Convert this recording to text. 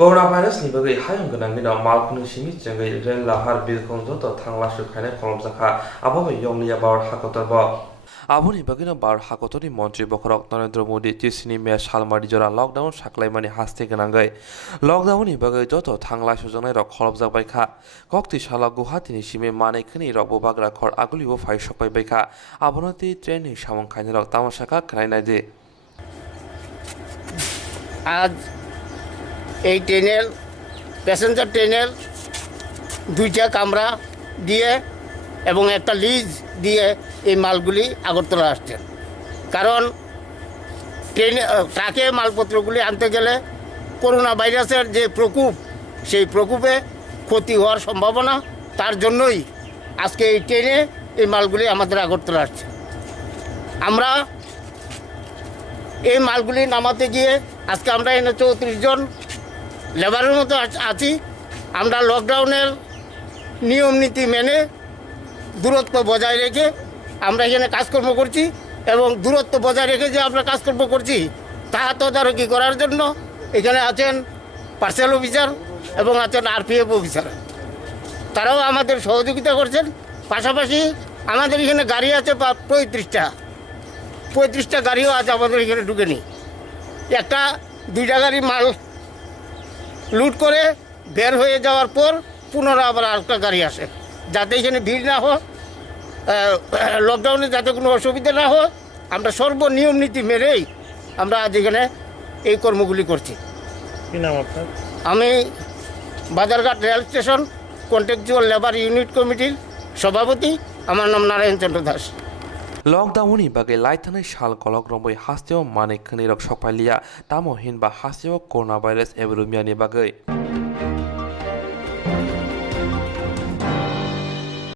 Corona virus ni bagai hayam ganang ni mal kunu simi jangai ren lahar bilkong to thangla sukhane kolom zakha abo yom liya bawr hakotor bo Aboni bagino bar hakotoni মন্ত্রী বখরক নরেন্দ্র মোদী তিসিনি মে সালমারি জরা lockdown সাকলাইমানি হাসতে গনাঙ্গাই লকডাউননি বাগৈ যত থাংলা সুজনাই rock খলবজাক বাইখা কক্তি সালা গুহাতিনি সিমে মানেखनि rock Bagra খর আগুলিবো phi সপাই বাইখা আবনতি training সামং খাইনি rock তামাশাকা খাইনাই দে আজ এই ট্রেনের প্যাসেঞ্জার ট্রেনের দুইটা কামরা দিয়ে এবং একটা লিজ দিয়ে এই মালগুলি আগরতলা আসছে কারণ ট্রেনে ট্রাকে মালপত্রগুলি আনতে গেলে করোনা ভাইরাসের যে প্রকোপ সেই প্রকোপে ক্ষতি হওয়ার সম্ভাবনা তার জন্যই আজকে এই ট্রেনে এই মালগুলি আমাদের আগরতলা আসছে আমরা এই মালগুলি নামাতে গিয়ে আজকে আমরা এনে 34 জন লেবারের মতো আছি আমরা লকডাউনের নিয়ম নীতি মেনে দূরত্ব বজায় রেখে আমরা এখানে কাজকর্ম করছি এবং দূরত্ব বজায় রেখে যে আমরা কাজকর্ম করছি তা তদারকি করার জন্য এখানে আছেন পার্সেল অফিসার এবং আছেন আরপিএফ অফিসার তারাও আমাদের সহযোগিতা করছেন পাশাপাশি আমাদের এখানে গাড়ি আছে 35টা গাড়িও আজ আমাদের এখানে ঢুকেনি একটা 2টা গাড়ি মাল লুট করে বের হয়ে যাওয়ার পর পুনরায় আবার আরেকটা গাড়ি আসে যাতে এখানে ভিড় না হয় লকডাউনে যাতে কোনো অসুবিধা না হয় আমরা সর্বনিয়ম নীতি মেনেই আমরা আজ এখানে এই কর্মগুলি করছি কি নাম আপনার? আমি Bazarghat rail station contractual labour unit কমিটির সভাপতি আমার নাম নারায়ণ চন্দ্র দাস লকডাউননি বাগৈ লাইথাनै সাল কলক রম্বই হাস্তেও মানেखनि রক সপাইলিয়া তামো হিনবা হাস্তেও করোনা ভাইরাস এব্রুমিয়ানি বাগৈ